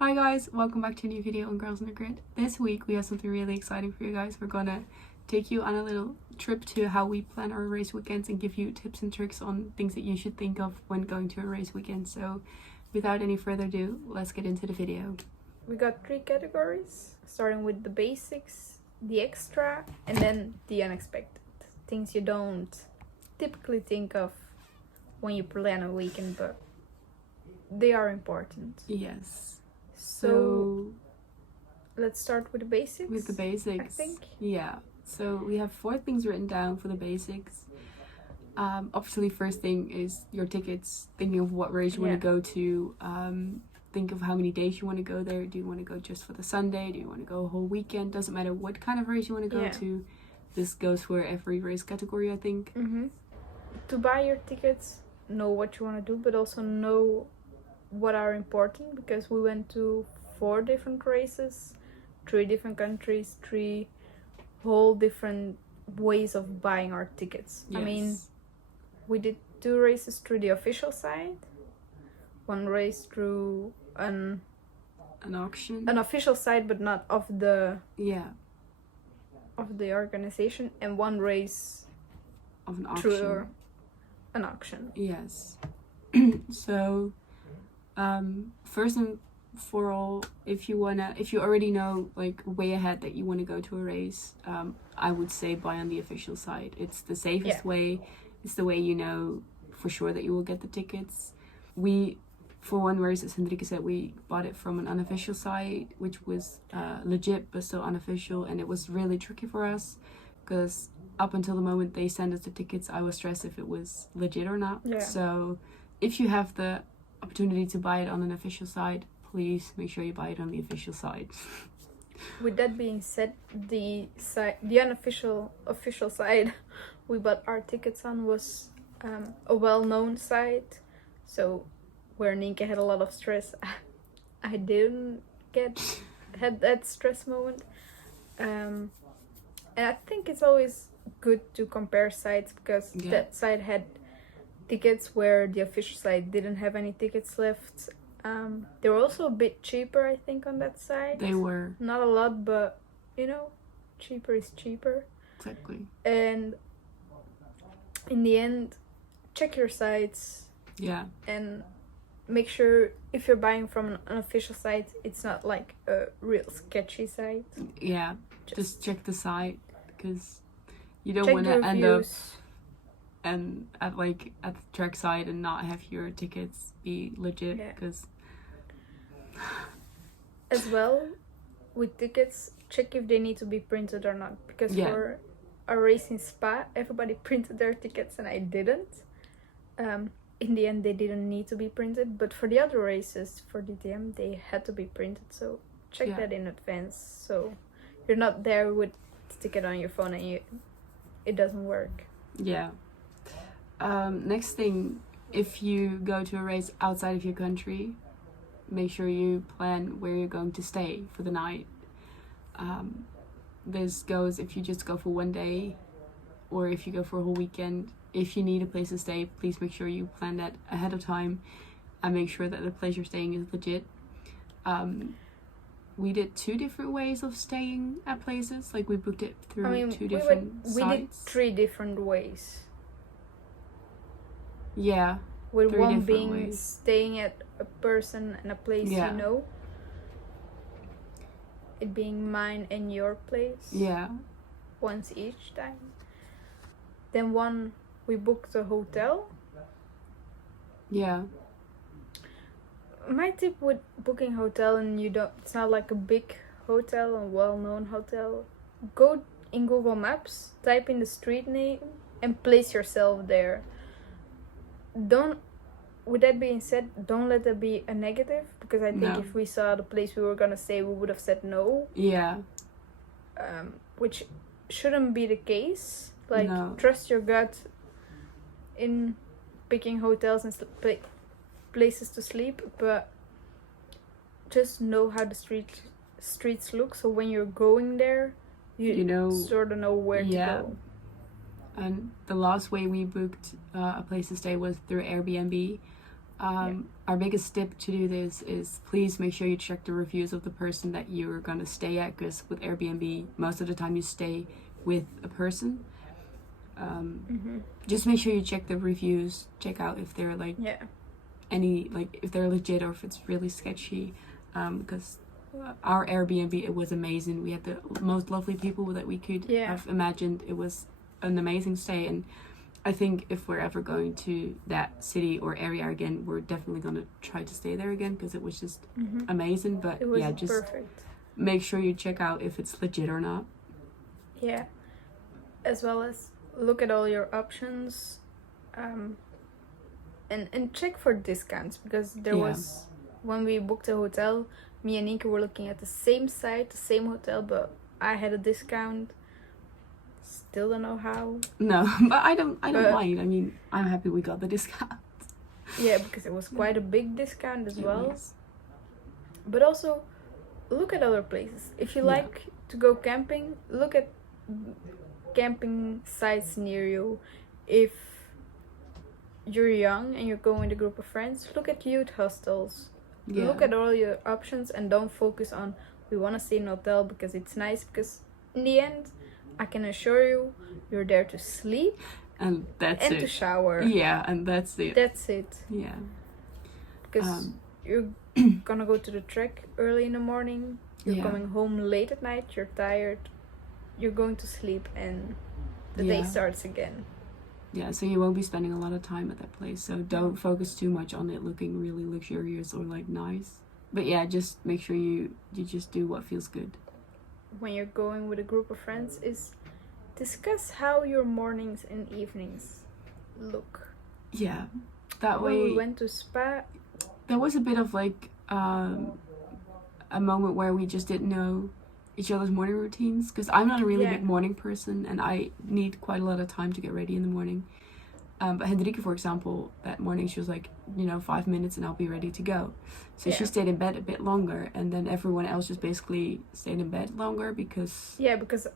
Hi guys, welcome back to a new video on Girls in the Grid. This week we have something really exciting for you guys. We're gonna take you on a little trip to how we plan our race weekends and give you tips and tricks on things that you should think of when going to a race weekend. So without any further ado, let's get into the video. We got 3 categories, starting with the basics, the extra, and then the unexpected. Things you don't typically think of when you plan a weekend, but they are important. Yes. So let's start with the basics. With the basics, I think. Yeah. So we have 4 things written down for the basics. Obviously, first thing is your tickets. Thinking of what race you want to go to. Think of how many days you want to go there. Do you want to go just for the Sunday? Do you want to go a whole weekend? Doesn't matter what kind of race you want to go to. This goes for every race category, I think. To buy your tickets, know what you want to do, but also know what are important, because we went to 4 different races, 3 different countries, 3 whole different ways of buying our tickets. Yes. I mean, we did 2 races through the official side, 1 race through an auction, an official side but not of the of the organization, and 1 race of an auction. through an auction. Yes. So first and for all, if you already know like way ahead that you want to go to a race, I would say buy on the official site. It's the safest way. It's the way you know for sure that you will get the tickets. We, for 1 race, as Hendrike said, we bought it from an unofficial site, which was legit but still unofficial, and it was really tricky for us because up until the moment they sent us the tickets, I was stressed if it was legit or not. So if you have the opportunity to buy it on an official site, please make sure you buy it on the official site. With that being said, the unofficial official site we bought our tickets on was a well-known site, so where Nienke had a lot of stress, I didn't had that stress moment, and I think it's always good to compare sites, because that site had tickets where the official site didn't have any tickets left. They were also a bit cheaper, I think, on that site. They were. Not a lot, but cheaper is cheaper. Exactly. And in the end, check your sites. Yeah. And make sure if you're buying from an official site, it's not like a real sketchy site. Yeah. Just check the site, because you don't want to end up at the track side and not have your tickets be legit, because as well with tickets, check if they need to be printed or not, because for a race in Spa, everybody printed their tickets and I didn't. In the end, they didn't need to be printed, but for the other races, for DTM, they had to be printed, so check that in advance, so you're not there with the ticket on your phone and it doesn't work. Next thing, if you go to a race outside of your country, make sure you plan where you're going to stay for the night. This goes if you just go for 1 day or if you go for a whole weekend. If you need a place to stay, please make sure you plan that ahead of time and make sure that the place you're staying is legit. We did 2 different ways of staying at places. Like, we booked it through 2 different sites. We did 3 different ways. Yeah. With 1 being staying at a person and a place you know. It being mine and your place. Yeah. Once each time. Then 1, we booked a hotel. Yeah. My tip with booking hotel, and it's not like a big hotel, a well-known hotel, go in Google Maps, type in the street name and place yourself there. With that being said, don't let that be a negative, because I think if we saw the place we were gonna stay, we would have said no. Yeah. Which shouldn't be the case. Like, trust your gut in picking hotels and places to sleep, but just know how the streets look, so when you're going there, you know, sort of know where to go. And the last way we booked a place to stay was through Airbnb. Our biggest tip to do this is please make sure you check the reviews of the person that you're going to stay at, because with Airbnb, most of the time you stay with a person. Just make sure you check the reviews, check out if they're like if they're legit or if it's really sketchy, because our Airbnb, it was amazing. We had the most lovely people that we could have imagined. It was an amazing stay, and I think if we're ever going to that city or area again, we're definitely going to try to stay there again, because it was just amazing. But it was just perfect. Make sure you check out if it's legit or not. Yeah, as well as look at all your options, and check for discounts, because there was, when we booked a hotel, me and Nienke were looking at the same site, the same hotel, but I had a discount. Still don't know how. No, but I don't mind. I mean, I'm happy we got the discount. Yeah, because it was quite a big discount as well. Was. But also, look at other places. If you like to go camping, look at camping sites near you. If you're young and you're going with a group of friends, look at youth hostels. Look at all your options and don't focus on, we want to stay in a hotel because it's nice, because in the end, I can assure you, you're there to sleep and that's it. And to shower. Yeah, and that's it. That's it. Yeah. Because you're gonna go to the trek early in the morning, you're coming home late at night, you're tired, you're going to sleep, and the day starts again. Yeah, so you won't be spending a lot of time at that place, so don't focus too much on it looking really luxurious or like nice. But yeah, just make sure you just do what feels good. When you're going with a group of friends, is discuss how your mornings and evenings look. Yeah, that way. When we went to spa, there was a bit of like a moment where we just didn't know each other's morning routines, because I'm not a really big morning person and I need quite a lot of time to get ready in the morning. But Hendrike, for example, that morning she was like, 5 minutes and I'll be ready to go. So she stayed in bed a bit longer, and then everyone else just basically stayed in bed longer because... Yeah, because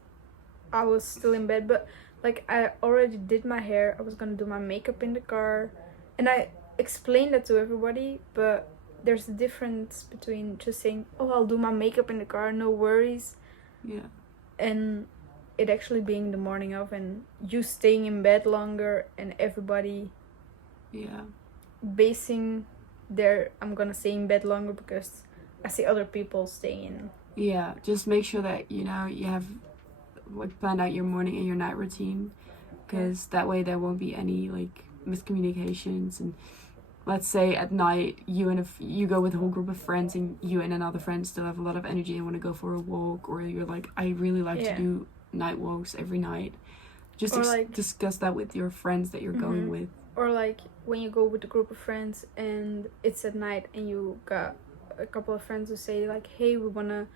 I was still in bed, but like I already did my hair, I was gonna do my makeup in the car, and I explained that to everybody, but there's a difference between just saying, oh, I'll do my makeup in the car, no worries. Yeah. And it actually being the morning of, and you staying in bed longer, and everybody basing their, I'm gonna stay in bed longer because I see other people staying in. Yeah, just make sure that, you have like planned out your morning and your night routine, because that way there won't be any like miscommunications. And let's say at night you go with a whole group of friends and you and another friend still have a lot of energy and want to go for a walk, or you're like, I really like to do night walks every night. Just discuss that with your friends that you're going with. Or like when you go with a group of friends and it's at night and you got a couple of friends who say like, hey, we want to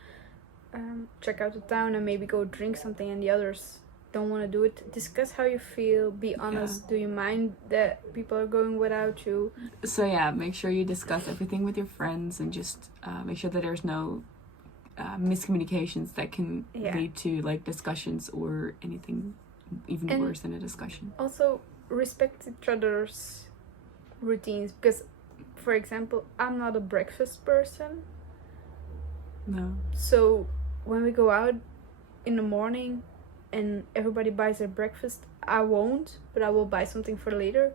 check out the town and maybe go drink something, and the others don't want to do it. Discuss how you feel, be honest. Do you mind that people are going without you? So make sure you discuss everything with your friends, and just make sure that there's no miscommunications that can lead to like discussions or anything even worse than a discussion. Also respect each other's routines, because for example, I'm not a breakfast person. No. So when we go out in the morning and everybody buys their breakfast, I won't, but I will buy something for later.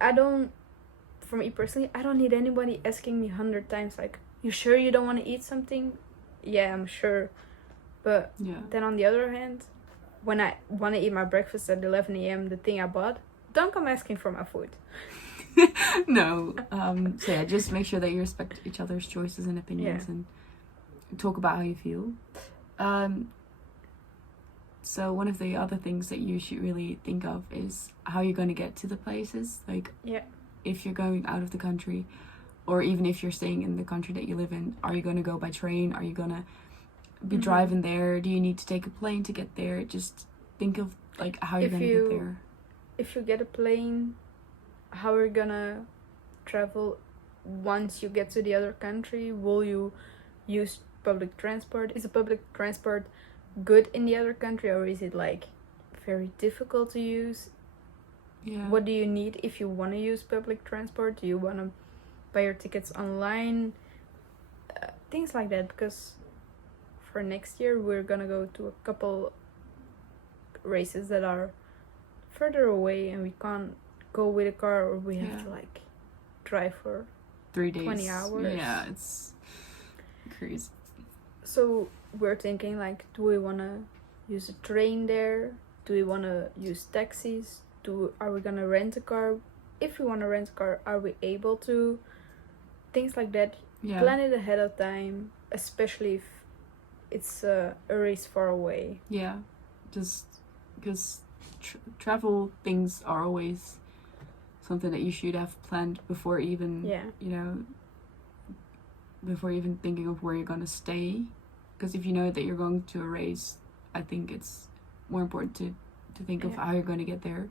For me personally, I don't need anybody asking me 100 times like, you sure you don't want to eat something? Yeah, I'm sure. But then on the other hand, when I want to eat my breakfast at 11 a.m., the thing I bought, don't come asking for my food. No. So just make sure that you respect each other's choices and opinions and talk about how you feel. So one of the other things that you should really think of is how you're going to get to the places. Like, if you're going out of the country, or even if you're staying in the country that you live in, are you going to go by train? Are you going to be driving there? Do you need to take a plane to get there? Just think of like how you're going to get there. If you get a plane, how are you going to travel once you get to the other country? Will you use public transport? Is the public transport good in the other country, or is it like very difficult to use? Yeah. What do you need if you want to use public transport? Do you want to buy your tickets online? Things like that, because for next year we're gonna go to a couple races that are further away and we can't go with a car, or we have to like drive for 3 days. 20 hours. Yeah, it's crazy. So we're thinking like, do we want to use a train there? Do we want to use taxis? Are we gonna rent a car? If we want to rent a car, are we able to? Things like that. Yeah. Plan it ahead of time, especially if it's a race far away. Yeah, just because travel things are always something that you should have planned before even, before even thinking of where you're going to stay. Because if you know that you're going to a race, I think it's more important to think of how you're going to get there.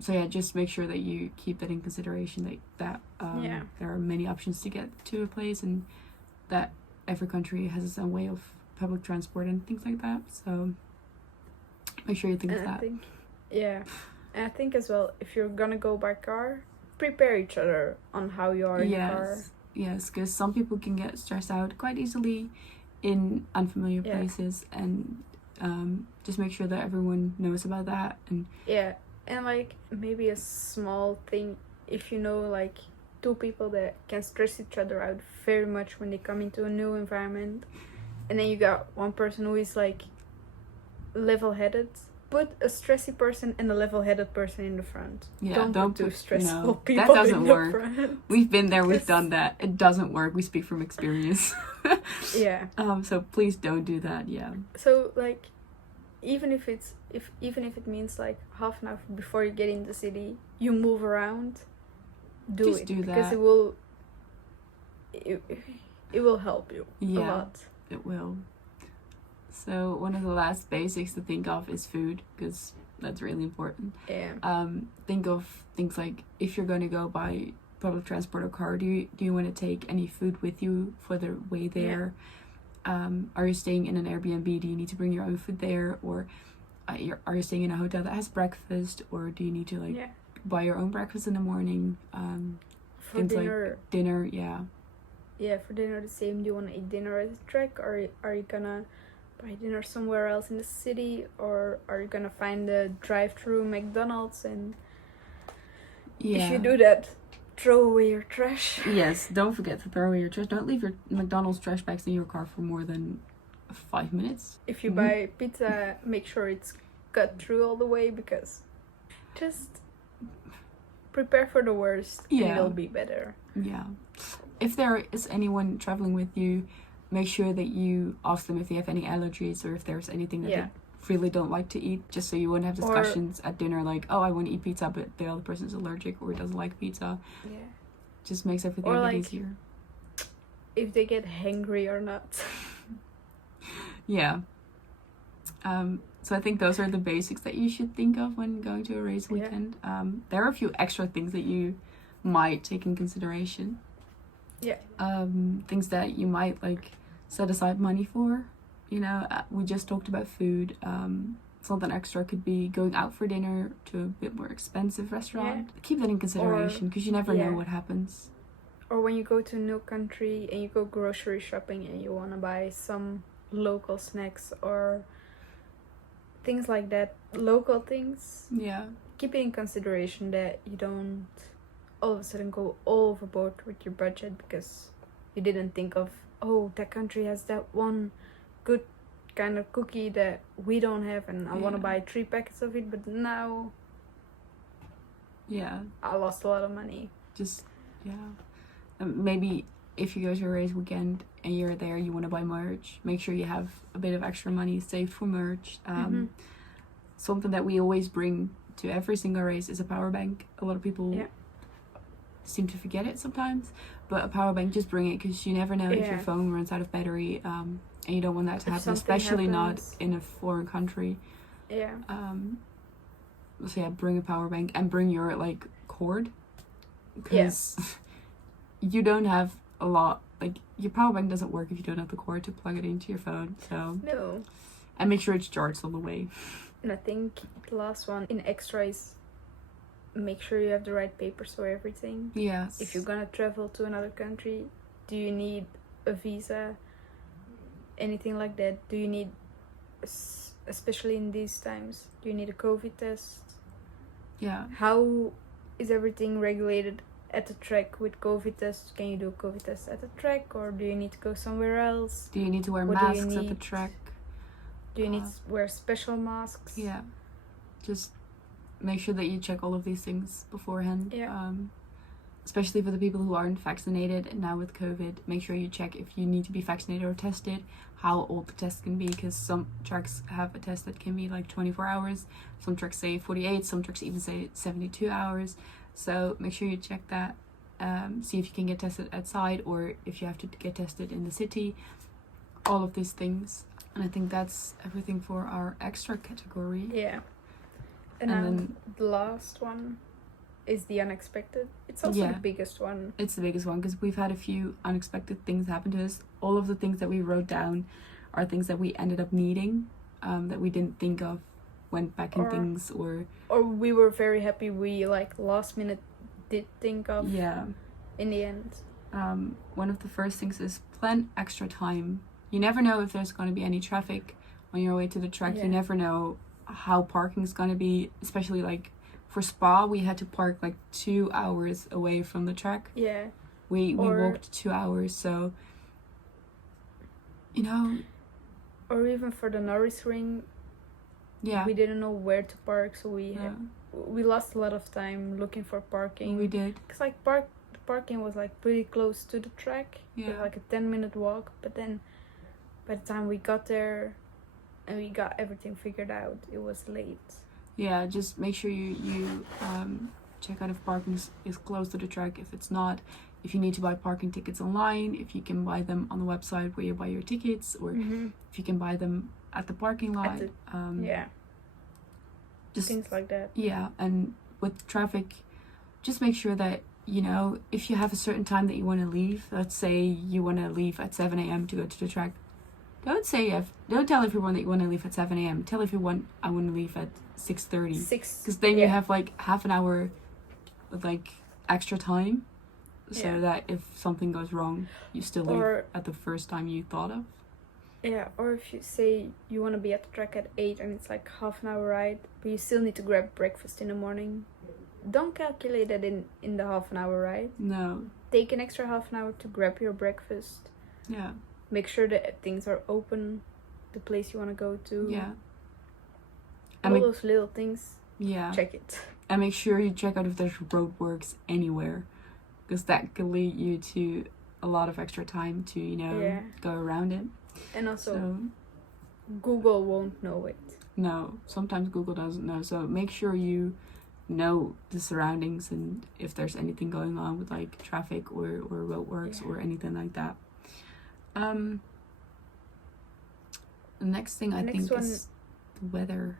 So yeah, just make sure that you keep that in consideration, that there are many options to get to a place, and that every country has its own way of public transport and things like that. So make sure you think of that. And I think as well, if you're gonna go by car, prepare each other on how you are in the car. Yes, because some people can get stressed out quite easily in unfamiliar places, and just make sure that everyone knows about that. And like maybe a small thing, if you know like two people that can stress each other out very much when they come into a new environment, and then you got one person who is like level-headed, put a stressy person and a level-headed person in the front. Don't put two stressful people that doesn't in work. the front. We've been there, we've done that. It doesn't work. We speak from experience. So please don't do that. So like, even if it means like half an hour before you get in the city, you move around. Do just it, do that, because it will help you a lot. It will. So one of the last basics to think of is food, because that's really important. Think of things like, if you're going to go by public transport or car, do you want to take any food with you for the way there? Are you staying in an Airbnb? Do you need to bring your own food there? Or are you staying in a hotel that has breakfast? Or do you need to buy your own breakfast in the morning? For dinner. Like dinner, for dinner the same. Do you want to eat dinner at the track, or are you gonna buy dinner somewhere else in the city, or are you gonna find a drive-through McDonald's? And if you do that, throw away your trash. Yes, don't forget to throw away your trash. Don't leave your McDonald's trash bags in your car for more than 5 minutes. If you buy pizza, make sure it's cut through all the way, because just prepare for the worst and it'll be better. If there is anyone traveling with you, make sure that you ask them if they have any allergies, or if there's anything that they really don't like to eat, just so you wouldn't have discussions at dinner like, oh, I want to eat pizza, but the other person's allergic or doesn't like pizza. Just makes everything a bit easier. If they get hangry or not. So I think those are the basics that you should think of when going to a race weekend. There are a few extra things that you might take in consideration. Things that you might set aside money for. We just talked about food. Something extra could be going out for dinner to a bit more expensive restaurant. Keep that in consideration, because you never know what happens. Or when you go to a new country and you go grocery shopping and you want to buy some local snacks or things like that, local things. Keep it in consideration that you don't all of a sudden go overboard with your budget because you didn't think of, oh, that country has that one good kind of cookie that we don't have, and I want to buy 3 packets of it, but now I lost a lot of money. Maybe if you go to a race weekend and you're there, you want to buy merch, make sure you have a bit of extra money saved for merch. Something that we always bring to every single race is a power bank. A lot of people seem to forget it sometimes, but a power bank, just bring it, because you never know if your phone runs out of battery, and you don't want that to happen, especially not in a foreign country. So bring a power bank, and bring your cord, because you don't have a lot, your power bank doesn't work if you don't have the cord to plug it into your phone. So And make sure it's charged all the way. And I think the last one in extra is make sure you have the right papers for everything. Yes. If you're gonna travel to another country, do you need a visa? Anything like that? Do you need, especially in these times, do you need a COVID test? Yeah. How is everything regulated at the track with COVID tests? Can you do a COVID test at the track, or do you need to go somewhere else? Do you need to wear What do you masks at the need? track? Do you need to wear special masks? Yeah. Just make sure that you check all of these things beforehand. Yeah. Especially for the people who aren't vaccinated, and now with COVID, make sure you check if you need to be vaccinated or tested, how old the test can be, because some tracks have a test that can be like 24 hours, some tracks say 48, some tracks even say 72 hours, so make sure you check that, see if you can get tested outside, or if you have to get tested in the city, all of these things. And I think that's everything for our extra category. Yeah. And then the last one is the unexpected. It's also the biggest one. It's the biggest one because we've had a few unexpected things happen to us. All of the things that we wrote down are things that we ended up needing, that we didn't think of when packing things, or we were very happy we like last minute did think of. Yeah. In the end. One of the first things is plan extra time. You never know if there's going to be any traffic on your way to the track. You never know how parking is going to be, especially like for Spa, we had to park like 2 hours away from the track. Yeah. We walked 2 hours, so you know. Or even for the Norris Ring. Yeah. We didn't know where to park, so we lost a lot of time looking for parking. We did. Because like parking was like pretty close to the track. Yeah. It was like a 10-minute walk, but then by the time we got there and we got everything figured out, it was late. Yeah, just make sure you check out if parking is close to the track. If it's not, if you need to buy parking tickets online, if you can buy them on the website where you buy your tickets, or if you can buy them at the parking lot. Just things like that. Yeah, and with traffic, just make sure that, you know, if you have a certain time that you want to leave, let's say you want to leave at 7 a.m. to go to the track, don't tell everyone that you want to leave at 7 a.m. Tell everyone I want to leave at 6:30. Because then you have like half an hour with like extra time, so that if something goes wrong, you still leave at the first time you thought of. Yeah, or if you say you want to be at the track at 8 and it's like half an hour ride, but you still need to grab breakfast in the morning, don't calculate that in the half an hour ride. No. Take an extra half an hour to grab your breakfast. Yeah. Make sure that things are open, the place you want to go to. Yeah. All those little things. Yeah. Check it. And make sure you check out if there's roadworks anywhere, because that could lead you to a lot of extra time to, you know, go around it. And also, Google won't know it. No, sometimes Google doesn't know. So make sure you know the surroundings and if there's anything going on with like traffic or roadworks or anything like that. The next thing I think is the weather.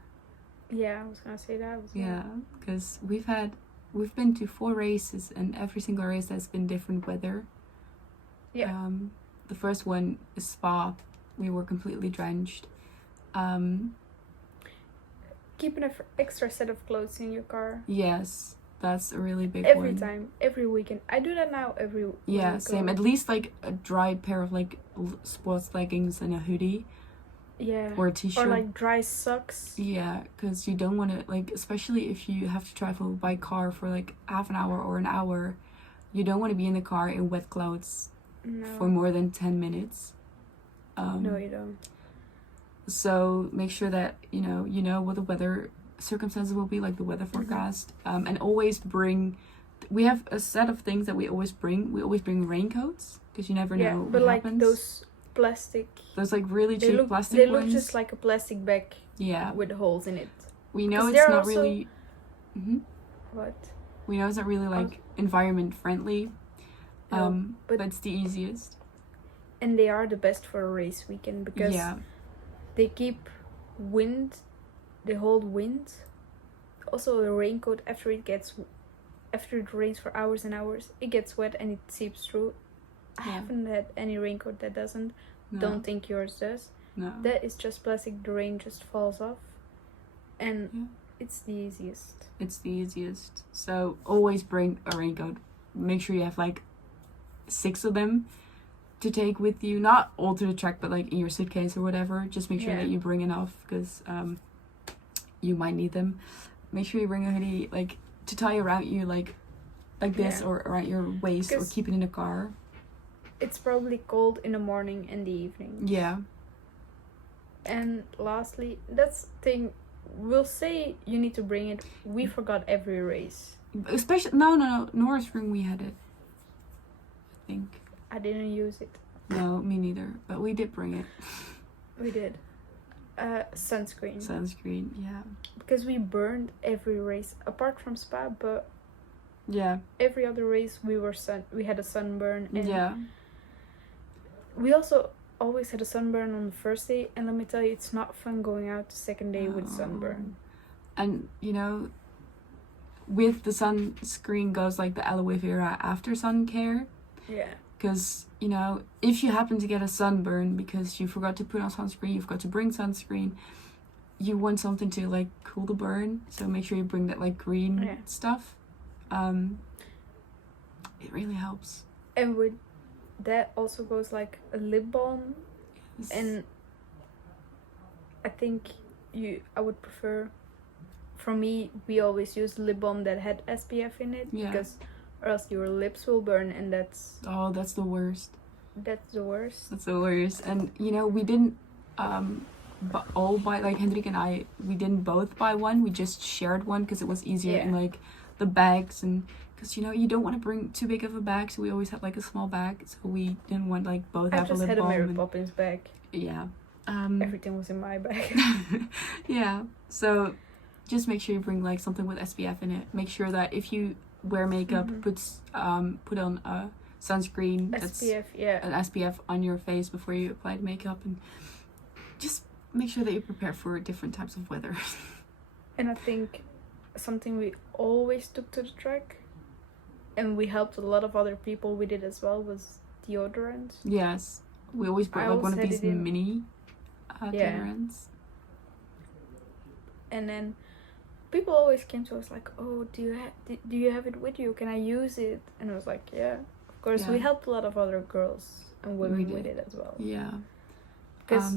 Yeah, I was gonna say that. Because we've been to 4 races, and every single race has been different weather. Yeah. The first one is Spa. We were completely drenched. Keep an extra set of clothes in your car. Yes, that's a really big one. Every time. time, every weekend. I do that now every week. Yeah, same. At least like a dry pair of like sports leggings and a hoodie. Yeah. Or a t-shirt. Or like dry socks. Yeah, because you don't want to, like, especially if you have to travel by car for like half an hour or an hour, you don't want to be in the car in wet clothes for more than 10 minutes. No, you don't. So make sure that you know what the weather circumstances will be, like the weather forecast, and always bring. We have a set of things that we always bring. We always bring raincoats because you never know what like happens. Those like really cheap plastic ones. They look just like a plastic bag. Yeah. With holes in it. We know it's not really. What? We know it's not really like environment friendly. But it's the easiest. And they are the best for a race weekend because they keep wind, they hold wind. Also, a raincoat after it rains for hours and hours, it gets wet and it seeps through. I haven't had any raincoat that doesn't. No. Don't think yours does. No. That is just plastic. The rain just falls off, and Yeah. it's the easiest. It's the easiest. So always bring a raincoat. Make sure you have like 6 of them to take with you. Not all to the track, but like in your suitcase or whatever. Just make sure Yeah. that you bring enough, because you might need them. Make sure you bring a hoodie like to tie around you, like this, Yeah. or around your waist, or 'Cause keep it in the car. It's probably cold in the morning and the evening. Yeah. And lastly, that's the thing. We'll say you need to bring it. We forgot every race. Especially no. Nürburgring we had it. I think. I didn't use it. No, me neither. But we did bring it. We did. Sunscreen. Sunscreen, yeah. Because we burned every race apart from Spa, but Yeah. every other race we had a sunburn. And Yeah. we also always had a sunburn on the first day, and let me tell you, it's not fun going out the second day with sunburn. And with the sunscreen goes like the aloe vera after sun care. Yeah. Because, if you happen to get a sunburn because you forgot to put on sunscreen, you forgot to bring sunscreen, you want something to like cool the burn. So make sure you bring that like green stuff. It really helps. And with that also goes like a lip balm. Yes. And I think I would prefer, for me, we always use lip balm that had SPF in it, Yeah. because or else your lips will burn, and that's That's the worst. the worst. That's the worst. And we didn't all buy, like Hendrik and I, we didn't both buy one. We just shared one because it was easier in like the bags, and because you don't want to bring too big of a bag, so we always had like a small bag, so we didn't want like both I have a just lip had a balm. Mary Poppins bag. Yeah. Everything was in my bag. Yeah. So just make sure you bring like something with SPF in it. Make sure that if you wear makeup, put on a sunscreen SPF, an SPF on your face before you apply the makeup, and just make sure that you're prepared for different types of weather. And I think something we always took to the track, and we helped a lot of other people with it as well, was deodorant. Yes, we always brought like one of these mini deodorants. And then people always came to us like, "Oh, do you have it with you? Can I use it?" And I was like, "Yeah, of course." Yeah. We helped a lot of other girls and women with it as well. Yeah. Because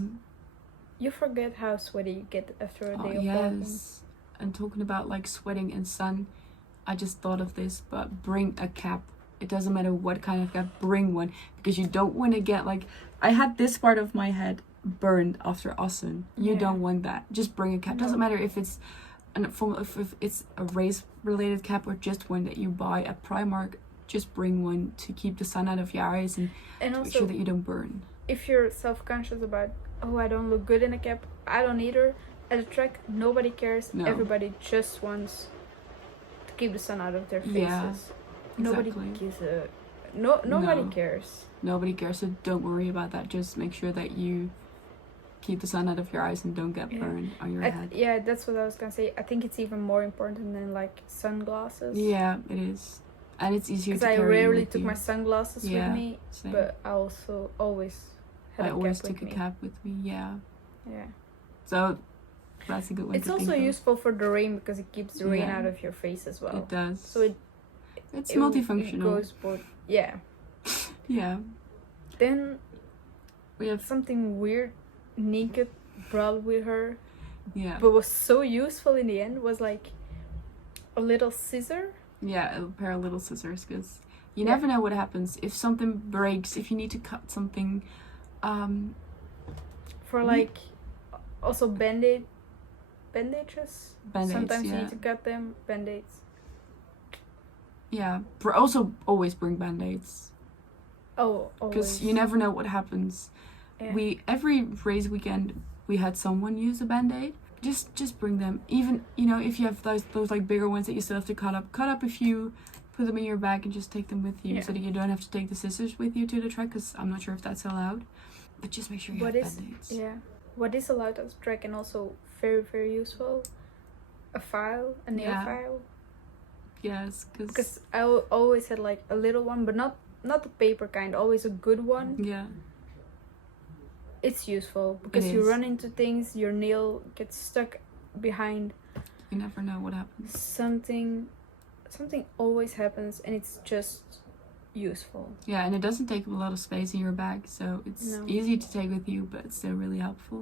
you forget how sweaty you get after a day of walking. Yes. And talking about like sweating and sun, I just thought of this, but bring a cap. It doesn't matter what kind of cap, bring one, because you don't want to get like, I had this part of my head burned after Assen. You don't want that. Just bring a cap. Doesn't matter if it's if it's a race related cap or just one that you buy at Primark. Just bring one to keep the sun out of your eyes and also, make sure that you don't burn. If you're self-conscious about, oh, I don't look good in a cap, I don't either. At a track, nobody cares. No. Everybody just wants to keep the sun out of their faces. Yeah, Nobody exactly. gives a nobody cares. Nobody cares, so don't worry about that. Just make sure that you keep the sun out of your eyes and don't get burned on your head. Yeah, that's what I was gonna say. I think it's even more important than like sunglasses. Yeah, it is. And it's easier to Because carry I rarely with took you. my sunglasses with me, Same. but I also always had I a always cap took with a me. cap with me, yeah. Yeah. So that's a good one It's to also think of. useful for the rain because it keeps the rain Yeah. out of your face as well. It does. So it's it multifunctional. goes both. Yeah. Yeah. Then We have something weird Nika brought with her, yeah. but was so useful in the end, was like a little scissor. Yeah, a pair of little scissors, because you never know what happens. If something breaks, if you need to cut something, For like also bandages. Band-aids, Sometimes you yeah. need to cut them. Band-aids. Yeah, also always bring band-aids, Oh, because always. you never know what happens. Yeah. Every race weekend we had someone use a band-aid. Just bring them. Even if you have those like bigger ones that you still have to cut up a few, put them in your bag and just take them with you, so that you don't have to take the scissors with you to the track, because I'm not sure if that's allowed. But just make sure you have band-aids. What is allowed at the track and also very, very useful, a nail file. Yes, Because I always had like a little one, but not the paper kind, always a good one. Yeah. it's useful because It you is. run into things, your nail gets stuck behind You never know what happens. something always happens, and it's just useful. Yeah, and it doesn't take up a lot of space in your bag, so it's No. easy to take with you, but it's still really helpful.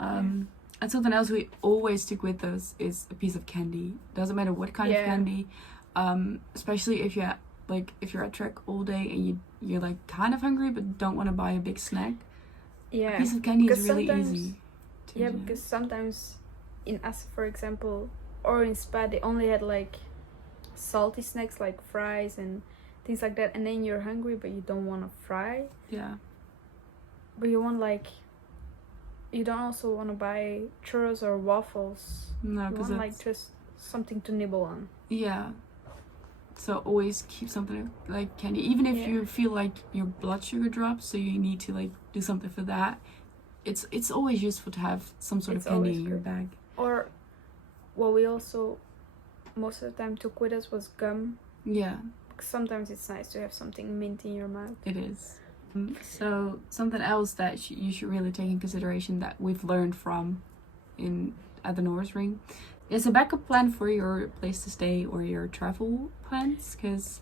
And something else we always took with us is a piece of candy. Doesn't matter what kind of candy, especially if you're at track all day and you're like kind of hungry but don't want to buy a big snack. Yeah, A piece of candy is really sometimes- easy to do. because sometimes in us, for example, or in Spa, they only had like salty snacks like fries and things like that, and then you're hungry but you don't want a fry, Yeah. but you don't also want to buy churros or waffles. No, You because want like just something to nibble on. yeah. So always keep something like candy, even if Yeah. you feel like your blood sugar drops, so you need to like do something for that. It's always useful to have some sort It's of candy always in your good. bag. Or what we also most of the time took with us was gum. Yeah, Because sometimes it's nice to have something mint in your mouth. it is. So something else that you should really take in consideration that we've learned from at the Norris Ring is a backup plan for your place to stay or your travel plans, because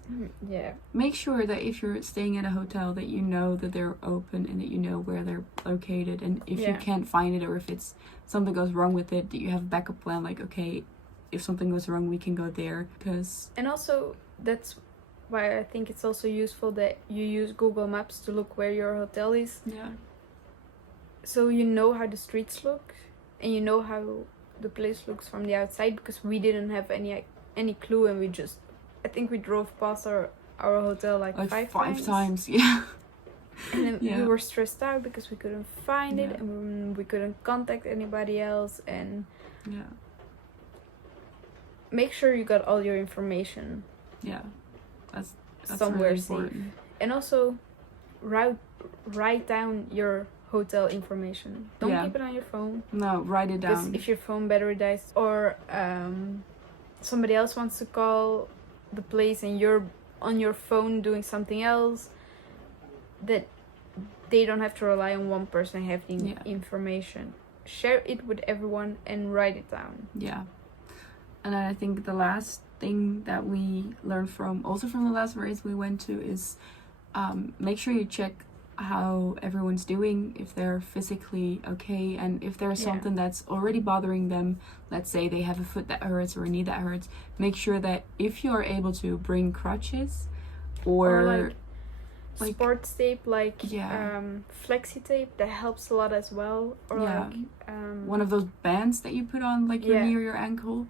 Yeah. make sure that if you're staying at a hotel that you know that they're open and that you know where they're located, and if you Yeah. can't find it or if it's something goes wrong with it, that you have a backup plan, like okay, if something goes wrong we can go there. Because And also, that's why I think it's also useful that you use Google Maps to look where your hotel is. yeah, So you know how the streets look, and you know how the place looks from the outside, because we didn't have any clue, and I think we drove past our hotel like five times. Yeah. And then Yeah. we were stressed out because we couldn't find it, Yeah. and we couldn't contact anybody else. And Yeah. make sure you got all your information Yeah. That's somewhere really safe. important. And also write down your hotel information. Don't Yeah. keep it on your phone, No, write it because down. if your phone battery dies, or somebody else wants to call the place and you're on your phone doing something else, that they don't have to rely on one person having Yeah. information. Share it with everyone and write it down. Yeah. And I think the last thing that we learned from the last race we went to is make sure you check how everyone's doing, if they're physically okay, and if there's Yeah. something that's already bothering them, let's say they have a foot that hurts or a knee that hurts, make sure that if you are able to bring crutches or like sports tape, like Yeah. flexi tape, that helps a lot as well. Or Yeah. like one of those bands that you put on like your Yeah. knee or your ankle.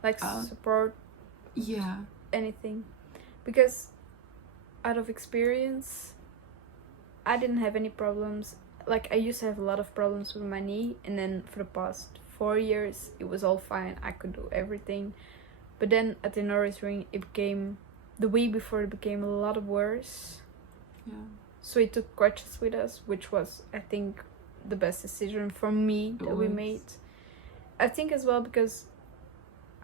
like support Yeah. anything, because out of experience I didn't have any problems. Like, I used to have a lot of problems with my knee, and then for the past 4 years it was all fine. I could do everything. But then at the Norris Ring, the week before it became a lot worse. Yeah. So we took crutches with us, which was, I think, the best decision for me that we was. made. I think as well because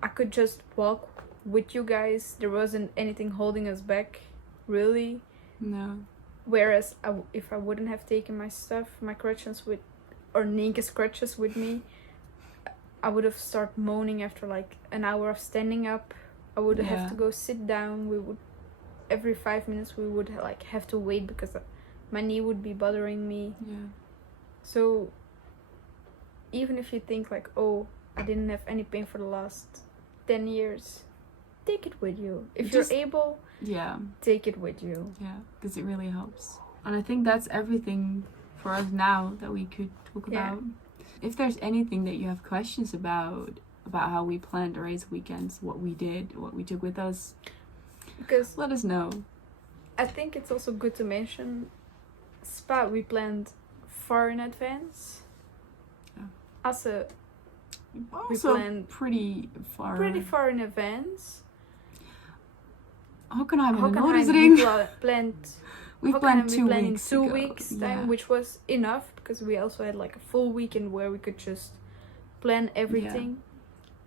I could just walk with you guys. There wasn't anything holding us back, really. No. Whereas if I wouldn't have taken my stuff, my crutches or Nika's crutches with me, I would have started moaning after like an hour of standing up. I would Yeah. have to go sit down. Every 5 minutes we would like have to wait because my knee would be bothering me. Yeah. So even if you think like, oh, I didn't have any pain for the last 10 years, take it with you. If Just- you're able, Yeah. take it with you. Yeah, because it really helps. And I think that's everything for us now that we could talk Yeah. about. If there's anything that you have questions about how we planned the race weekends, what we did, what we took with us, Because let us know. I think it's also good to mention Spa we planned far in advance. Yeah. Also Also planned pretty far. pretty far in advance. Hockenheim and Hockenheim Noordring. planned We Hockenheim planned we 2 planned in weeks 2 ago. weeks time, Yeah. which was enough because we also had like a full weekend where we could just plan everything.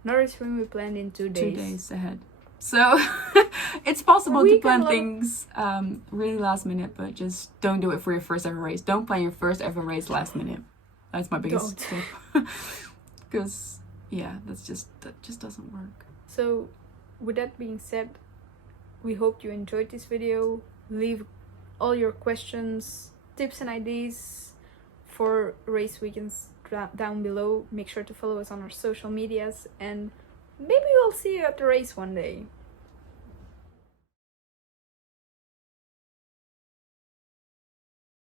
Norris Ring we planned in 2 days. 2 days ahead. So it's possible We to plan can things really last minute, but just don't do it for your first ever race. Don't plan your first ever race last minute. That's my biggest tip. Because that just doesn't work. So with that being said, we hope you enjoyed this video. Leave all your questions, tips and ideas for race weekends down below. Make sure to follow us on our social medias, and maybe we'll see you at the race one day.